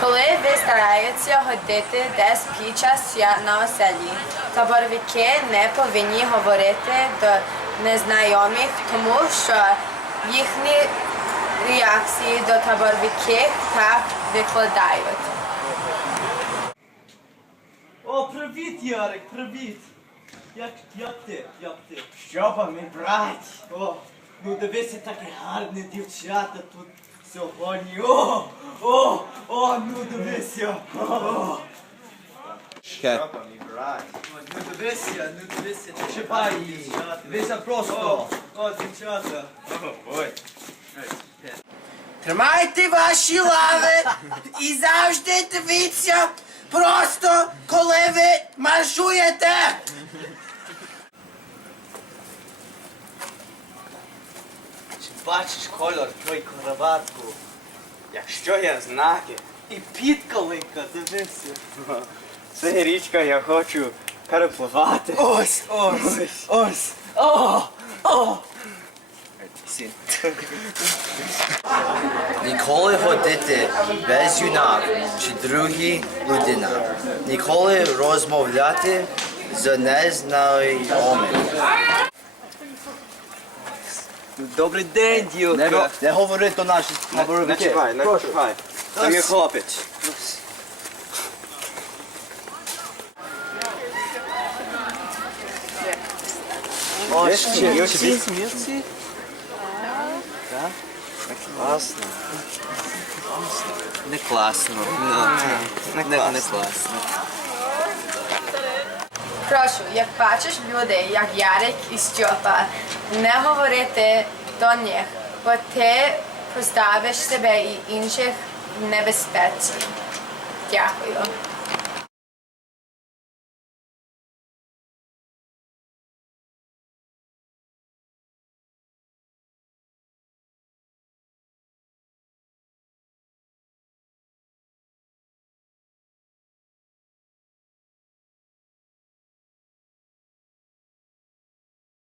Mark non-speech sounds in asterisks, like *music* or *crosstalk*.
Коли ви стараєтеся ходити десь під час на оселі, таборовики не повинні говорити до незнайомих, тому що їхні реакції до таборовиків так викладають. О, привіт, Ярик, привіт. Як, як ти? Як ти? Що ба, мій брат? О, ну дивися, такі гарні дівчата тут сьогодні. О, о, о, ну дивися. О, брат? ну дивися, ну дивися, чіпай її. Дивися Дивися просто. О, дівчата. Ой. Тримайте ваші лави і завжди дивіться просто, коли ви маршуєте. Бачиш колір твої кроватку? Якщо є знаки, І підколинка, дивися. *laughs* це річка, я хочу перепливати. Ось, ось, ось. О, о. Сі. Ніколи ходити без юнак чи другі людина. Ніколи розмовляти з незнайомим. Добрий день, дівка. не говори до наших Не чіпай, не чіпай. Це мій хлопець. Мірці, мірці. Класно. Не класно. Не, не, не класно. Прошу, як бачиш людей, як Ярик і Стьопа, не говорити до них, бо ти поставиш себе і інших в небезпеці. Дякую.